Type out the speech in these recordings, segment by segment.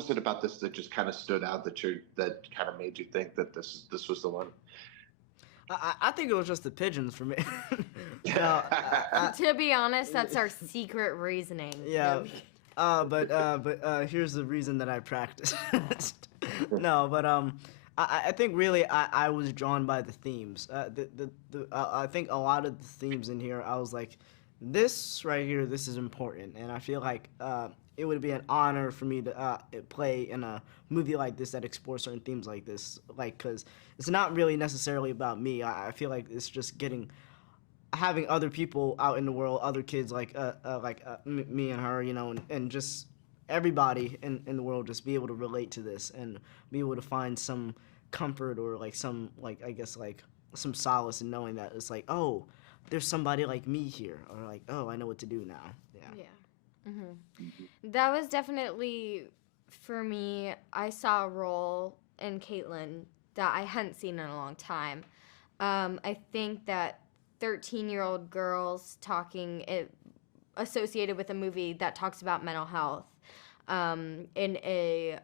was it about this that just kind of stood out that kind of made you think that this was the one? I think it was just the pigeons for me. No, To be honest, that's our secret reasoning. yeah. But here's the reason that I practiced. No, but I think really I was drawn by the themes. I think a lot of the themes in here, I was like, this right here, this is important, and I feel like it would be an honor for me to play in a movie like this that explores certain themes like this, like, because it's not really necessarily about me. I feel like it's just having other people out in the world, other kids like me and her, and just everybody in the world just be able to relate to this and be able to find some comfort or like some I guess like some solace in knowing that it's like, oh, there's somebody like me here, or like, oh, I know what to do now. Yeah. That was definitely, for me, I saw a role in Caitlin that I hadn't seen in a long time. I think that 13-year-old girls associated with a movie that talks about mental health in a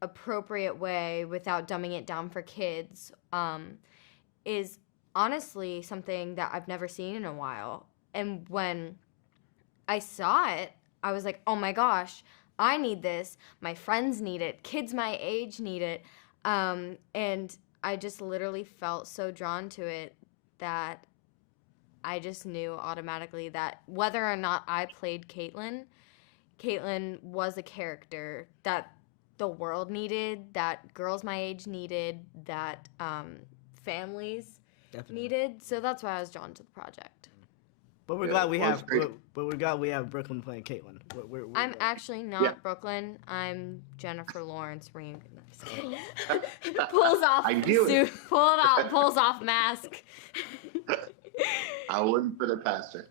appropriate way without dumbing it down for kids is honestly something that I've never seen in a while. And when I saw it, I was like, oh my gosh, I need this. My friends need it. Kids my age need it. And I just literally felt so drawn to it that I just knew automatically that whether or not I played Caitlin was a character that the world needed, that girls my age needed, that families Definitely. needed. So that's why I was drawn to the project. But we're Yeah, glad we well, have. it's great. But we're glad we have Brooklyn playing Caitlin. I'm actually not Yeah. Brooklyn. I'm Jennifer Lawrence. Pulls off I knew it. suit, pulls off mask. I wouldn't put it past her.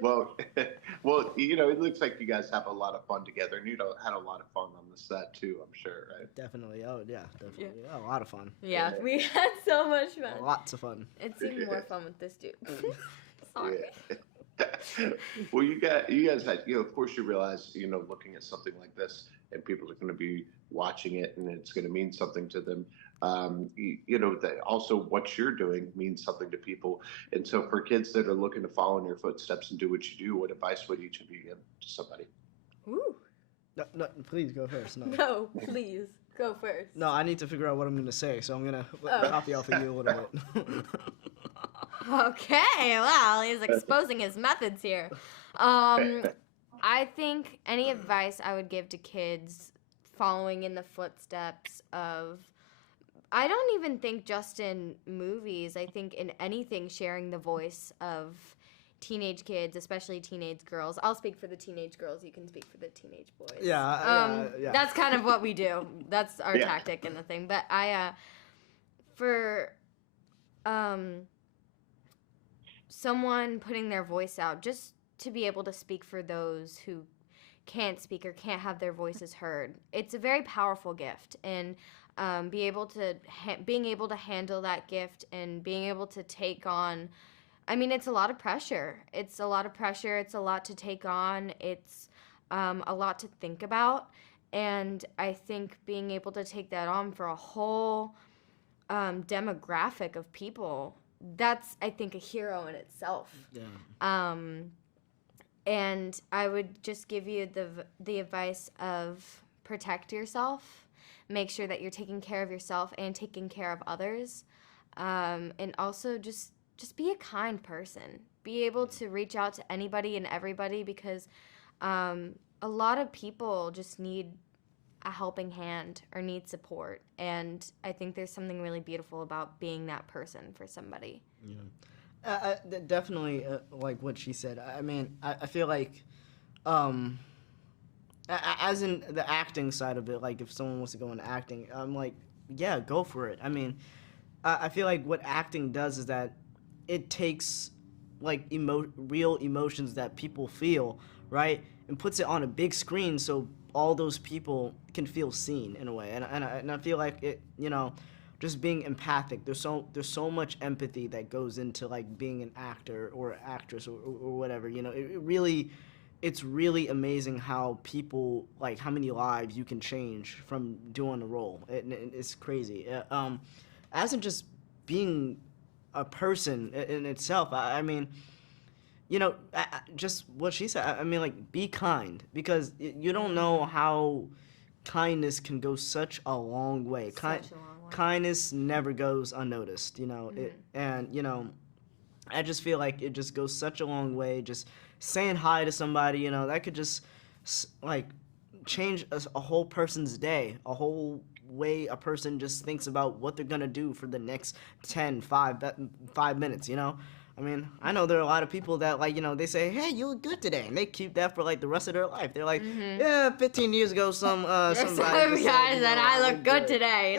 well, it looks like you guys have a lot of fun together, and had a lot of fun on the set too. I'm sure, right? Definitely. Oh yeah, definitely. Yeah, a lot of fun. Yeah, we had so much fun. Lots of fun. It's even more fun with this dude. Sorry. Yeah. Well, you guys had, of course, you realize, looking at something like this, and people are going to be watching it, and it's going to mean something to them. That also what you're doing means something to people. And so for kids that are looking to follow in your footsteps and do what you do, what advice would each of you give to somebody? Ooh. No, please go first. No. No, please go first. No, I need to figure out what I'm going to say, so I'm going to copy off of you a little bit. Okay, well, he's exposing his methods here. I think any advice I would give to kids following in the footsteps of, I don't even think just in movies, I think in anything sharing the voice of teenage kids, especially teenage girls. I'll speak for the teenage girls, you can speak for the teenage boys. Yeah. That's kind of what we do. That's our Yeah. tactic and the thing. But someone putting their voice out, just to be able to speak for those who can't speak or can't have their voices heard. It's a very powerful gift, and being able to handle that gift and being able to take on, I mean, it's a lot of pressure. It's a lot of pressure. It's a lot to take on. It's a lot to think about, and I think being able to take that on for a whole demographic of people, that's, I think, a hero in itself. Yeah. And I would just give you the advice of protect yourself, make sure that you're taking care of yourself and taking care of others, and also just be a kind person. Be able to reach out to anybody and everybody, because a lot of people just need a helping hand or need support, and I think there's something really beautiful about being that person for somebody. Yeah. Definitely, like what she said. I mean, I feel like, as in the acting side of it, like if someone wants to go into acting, I'm like, yeah, go for it. I mean, I feel like what acting does is that it takes like real emotions that people feel, right, and puts it on a big screen so all those people can feel seen in a way. And I feel like it, just being empathic. There's so much empathy that goes into like being an actor or actress or whatever. It it's really amazing how people, like, how many lives you can change from doing a role. It's crazy. As in just being a person in itself. I mean, just what she said. I mean, like, be kind, because you don't know how kindness can go such a long way. Such a long way. Kindness never goes unnoticed, and I just feel like it just goes such a long way. Just saying hi to somebody, that could just like change a whole person's day, a whole way a person just thinks about what they're gonna do for the next 5 minutes. I mean, I know there are a lot of people that, like, they say, "Hey, you look good today," and they keep that for like the rest of their life. They're like, "Yeah, 15 years ago, some There's some somebody guys that I look good today.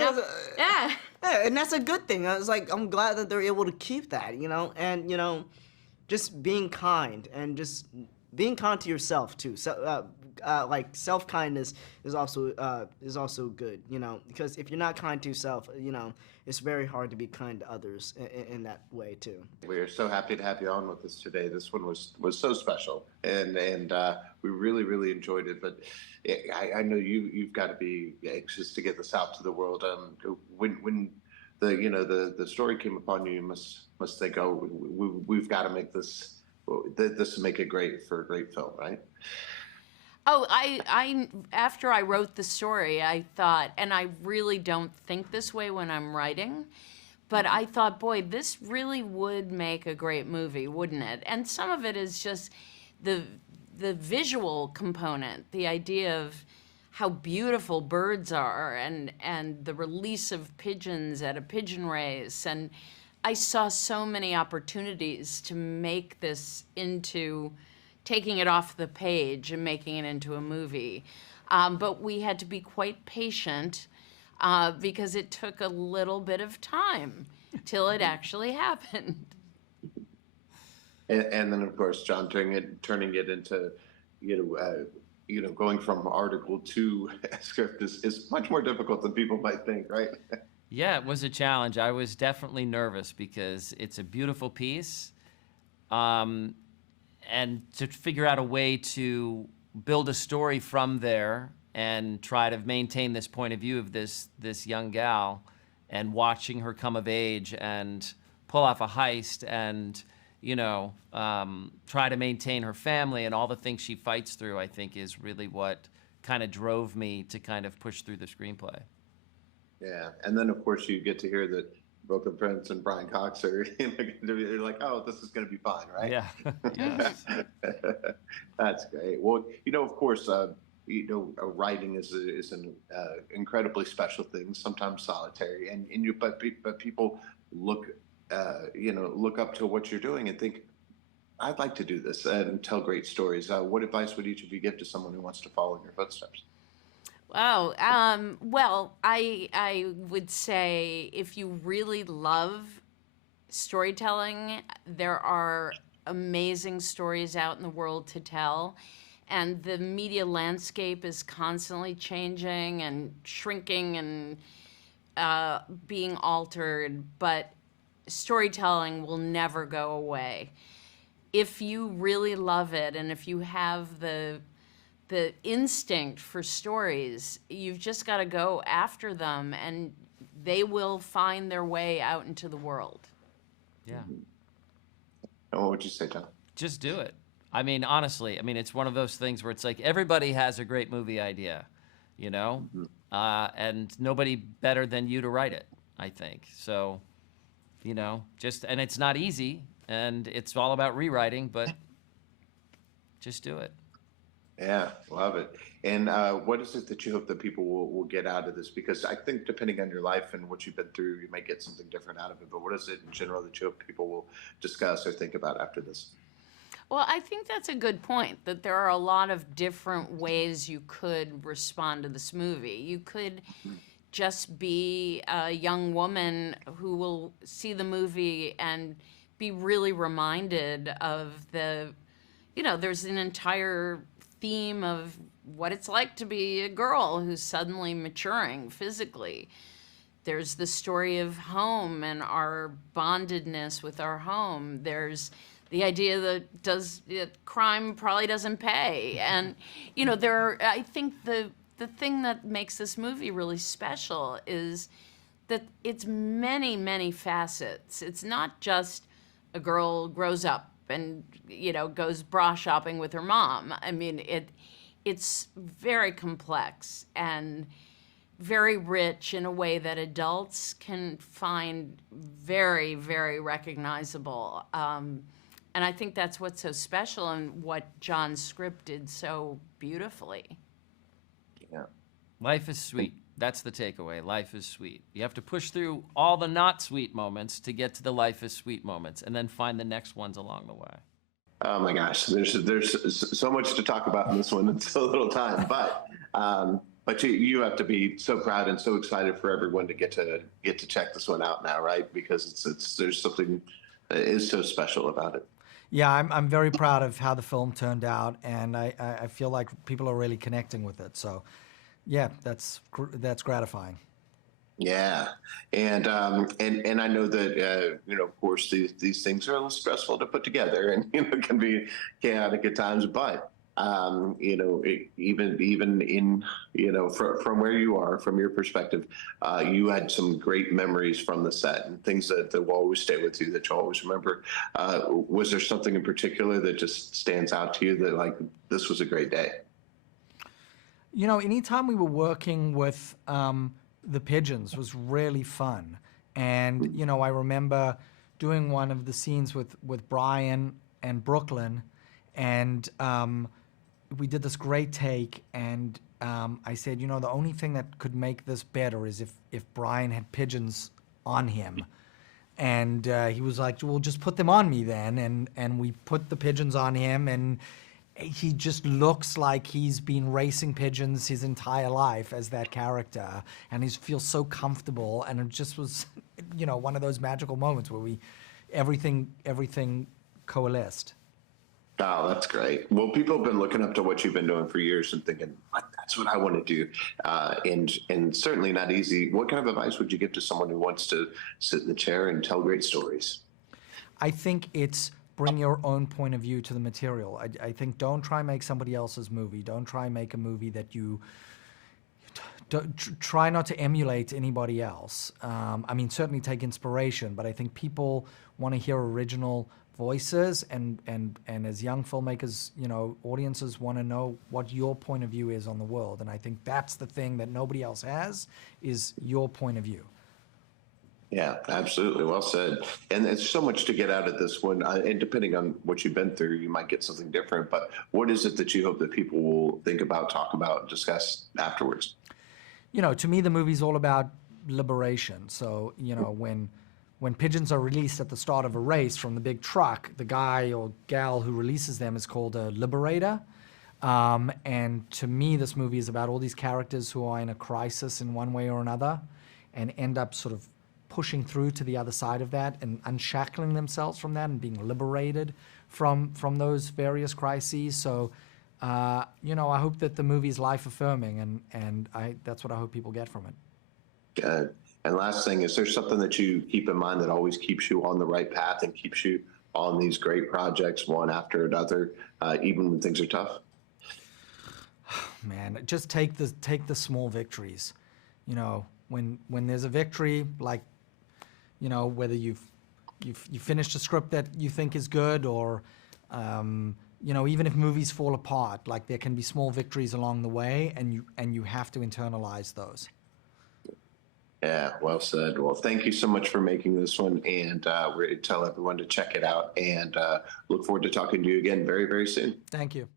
Yeah. Yeah, and that's a good thing. I was like, I'm glad that they're able to keep that, and just being kind, and just being kind to yourself too. So, like, self-kindness is also good, because if you're not kind to yourself, it's very hard to be kind to others in that way too. We're so happy to have you on with us today. This one was so special, and we really enjoyed it. But I know you've got to be anxious to get this out to the world. When the story came upon you, you must think, oh, we've got to make this make it great for a great film, right? Oh, I after I wrote the story, I thought, and I really don't think this way when I'm writing, but I thought, boy, this really would make a great movie, wouldn't it? And some of it is just the visual component, the idea of how beautiful birds are, and the release of pigeons at a pigeon race, and I saw so many opportunities to make this into taking it off the page and making it into a movie. But we had to be quite patient because it took a little bit of time till it actually happened. And then, of course, John, turning it into, going from article to script is much more difficult than people might think, right? Yeah, it was a challenge. I was definitely nervous because it's a beautiful piece. And to figure out a way to build a story from there and try to maintain this point of view of this young gal, and watching her come of age and pull off a heist, and try to maintain her family and all the things she fights through, I think is really what kind of drove me to kind of push through the screenplay. Yeah, and then of course you get to hear that Brooklyn Prince and Brian Cox are you're like, oh, this is going to be fine, right? Yeah. Yes. That's great. Well, of course, writing is an incredibly special thing, sometimes solitary, but people look up to what you're doing and think, I'd like to do this and tell great stories. What advice would each of you give to someone who wants to follow in your footsteps? Oh, well, I would say if you really love storytelling, there are amazing stories out in the world to tell, and the media landscape is constantly changing and shrinking and being altered, but storytelling will never go away. If you really love it, and if you have the instinct for stories, you've just got to go after them, and they will find their way out into the world. Yeah. And what would you say, John? Just do it. I mean, honestly, it's one of those things where it's like everybody has a great movie idea, and nobody better than you to write it, I think. So, and it's not easy, and it's all about rewriting, but just do it. Yeah, love it. And what is it that you hope that people will get out of this? Because I think depending on your life and what you've been through, you might get something different out of it. But what is it in general that you hope people will discuss or think about after this? Well, I think that's a good point, that there are a lot of different ways you could respond to this movie. You could just be a young woman who will see the movie and be really reminded of there's an entire theme of what it's like to be a girl who's suddenly maturing physically. There's the story of home and our bondedness with our home. There's the idea that crime probably doesn't pay. And, I think the thing that makes this movie really special is that it's many, many facets. It's not just a girl grows up and, goes bra shopping with her mom. I mean, it's very complex and very rich in a way that adults can find very, very recognizable. And I think that's what's so special and what John's script did so beautifully. Yeah. Life is sweet. That's the takeaway. Life is sweet. You have to push through all the not sweet moments to get to the life is sweet moments, and then find the next ones along the way. Oh my gosh, there's so much to talk about in this one in so little time, but you have to be so proud and so excited for everyone to get to check this one out now, right? Because there's something that is so special about it. Yeah, I'm very proud of how the film turned out, and I feel like people are really connecting with it. So, yeah, that's gratifying. Yeah, and I know that of course these things are a little stressful to put together, and can be chaotic at times. But even in from where you are, from your perspective, you had some great memories from the set and things that will always stay with you, that you'll always remember. Was there something in particular that just stands out to you that, like, this was a great day? Anytime we were working with the pigeons was really fun. And, I remember doing one of the scenes with Brian and Brooklyn, and we did this great take, and I said, the only thing that could make this better is if Brian had pigeons on him. And he was like, well, just put them on me then. And we put the pigeons on him, and he just looks like he's been racing pigeons his entire life as that character, and he feels so comfortable, and it just was, one of those magical moments where everything coalesced. Oh, that's great. Well, people have been looking up to what you've been doing for years and thinking, that's what I want to do. And certainly not easy. What kind of advice would you give to someone who wants to sit in the chair and tell great stories? I think it's bring your own point of view to the material. I think don't try and make somebody else's movie. Don't try and make a movie that you try not to emulate anybody else. Certainly take inspiration, but I think people want to hear original voices, and as young filmmakers, audiences want to know what your point of view is on the world. And I think that's the thing that nobody else has, is your point of view. Yeah, absolutely. Well said. And there's so much to get out of this one. And depending on what you've been through, you might get something different. But what is it that you hope that people will think about, talk about, discuss afterwards? To me, the movie's all about liberation. So, when pigeons are released at the start of a race from the big truck, the guy or gal who releases them is called a liberator. And to me, this movie is about all these characters who are in a crisis in one way or another and end up sort of pushing through to the other side of that and unshackling themselves from that and being liberated from those various crises. So, I hope that the movie's life-affirming, and that's what I hope people get from it. Good. And last thing, is there something that you keep in mind that always keeps you on the right path and keeps you on these great projects, one after another, even when things are tough? Man, just take the small victories. When there's a victory, like, whether you finished a script that you think is good, or even if movies fall apart, like, there can be small victories along the way, and you have to internalize those. Yeah, well said. Well, thank you so much for making this one, and we're going to tell everyone to check it out, and look forward to talking to you again very, very soon. Thank you.